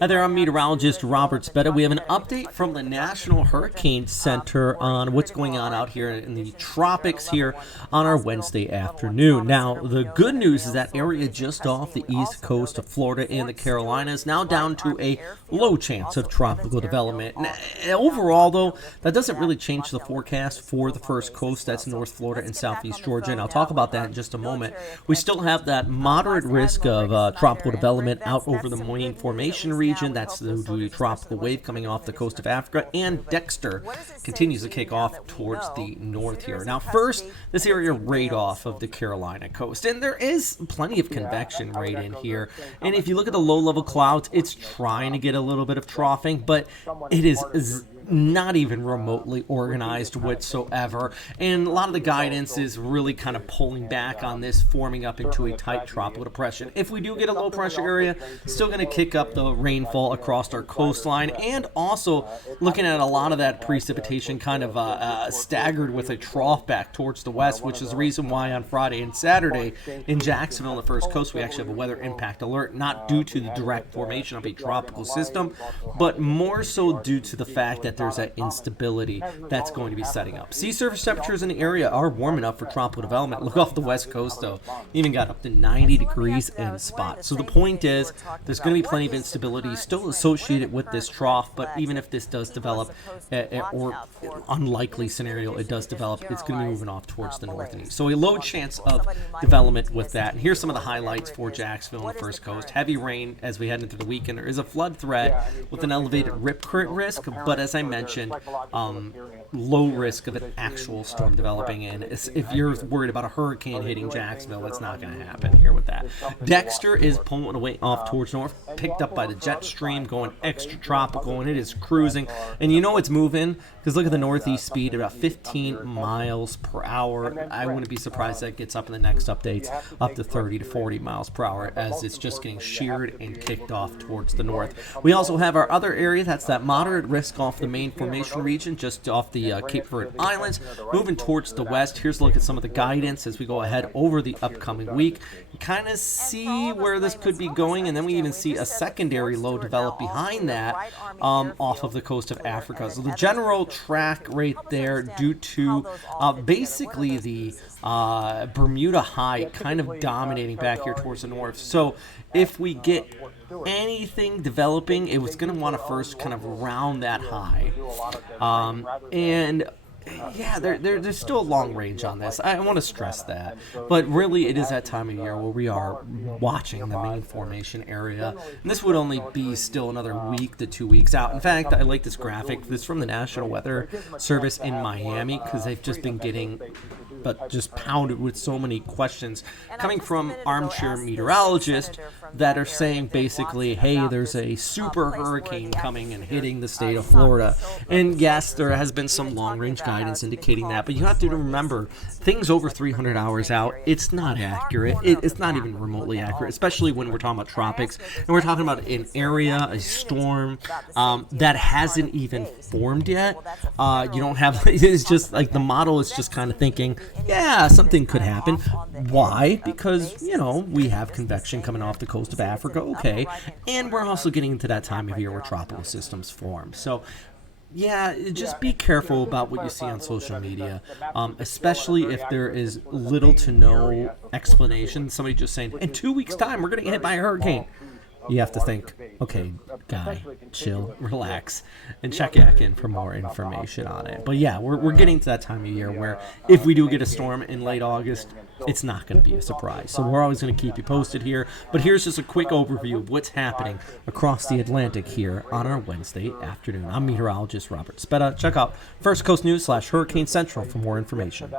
Hi there, I'm meteorologist Robert Spetta. We have an update from the National Hurricane Center on what's going on out here in the tropics here on our Wednesday afternoon. Now, the good news is that area just off the east coast of Florida and the Carolinas now down to a low chance of tropical development. Overall, though, that doesn't really change the forecast for the first coast. That's North Florida and Southeast Georgia, and I'll talk about that in just a moment. We still have that moderate risk of tropical development out over the main formation region. That's the tropical wave coming off the coast of Africa, and Dexter continues to kick off towards the north here. Now, first, this area right off of the Carolina coast, and there is plenty of convection right in here. And if you look at the low-level clouds, it's trying to get a little bit of troughing, but it is not even remotely organized whatsoever, and a lot of the guidance is really kind of pulling back on this forming up into a tight tropical depression. If we do get a low pressure area, still going to kick up the rainfall across our coastline, and also looking at a lot of that precipitation kind of staggered with a trough back towards the west, which is the reason why on Friday and Saturday in Jacksonville, the first coast, we actually have a weather impact alert, not due to the direct formation of a tropical system, but more so due to the fact that there's that instability that's going to be setting up. Sea surface temperatures in the area are warm enough for tropical development. Look off the west coast, though. Even got up to 90 degrees in spots. So the point is, there's going to be plenty of instability still associated with this trough, but even if this does develop, or unlikely scenario it does develop, it's going to be moving off towards the north and east. So a low chance of development with that. And here's some of the highlights for Jacksonville and the first coast. Heavy rain as we head into the weekend. There is a flood threat with an elevated rip current risk, but as I mentioned, low risk of an actual storm developing in. If you're worried about a hurricane hitting Jacksonville, it's not going to happen here with that. Dexter is pulling away off towards north, picked up by the jet stream, going extra tropical, and it is cruising. And you know it's moving because look at the northeast speed, about 15 miles per hour. I wouldn't be surprised that it gets up in the next updates up to 30 to 40 miles per hour as it's just getting sheared and kicked off towards the north. We also have our other area, that's that moderate risk off the main formation region, just off the Cape Verde Islands, moving towards the west. Here's a look at some of the guidance as we go ahead over the upcoming week. You kind of see where this could be going, and then we even see a secondary low develop behind that off of the coast of Africa. So the general track right there due to basically the Bermuda high kind of dominating back here towards the north. So if we get anything developing, it was going to want to first kind of round that high. And yeah, there's still a long range on this. I want to stress that. But really, it is that time of year where we are watching the main formation area. And this would only be still another week to 2 weeks out. In fact, I like this graphic. This is from the National Weather Service in Miami because they've just been getting just pounded with so many questions coming from armchair meteorologists that are saying basically, hey, there's a super hurricane coming and hitting the state of Florida. And yes, there has been some long-range guidance indicating that, but you have to remember, things over 300 hours out, it's not accurate. It's not even remotely accurate, especially when we're talking about tropics, and we're talking about an area, a storm, that hasn't even formed yet. You don't have, it's just like the model is just kind of thinking, yeah, something could happen. Why? Because, you know, we have convection coming off the coast of Africa, okay, and we're also getting into that time of year where tropical systems form. So yeah, just be careful about what you see on social media, especially if there is little to no explanation. Somebody just saying, in 2 weeks' time, we're going to get hit by a hurricane. You have to think, okay, guy, chill, relax, and check back in for more information on it. But yeah, we're getting to that time of year where if we do get a storm in late August, it's not going to be a surprise. So we're always going to keep you posted here. But here's just a quick overview of what's happening across the Atlantic here on our Wednesday afternoon. I'm meteorologist Robert Spetta. Check out First Coast News /Hurricane Central for more information.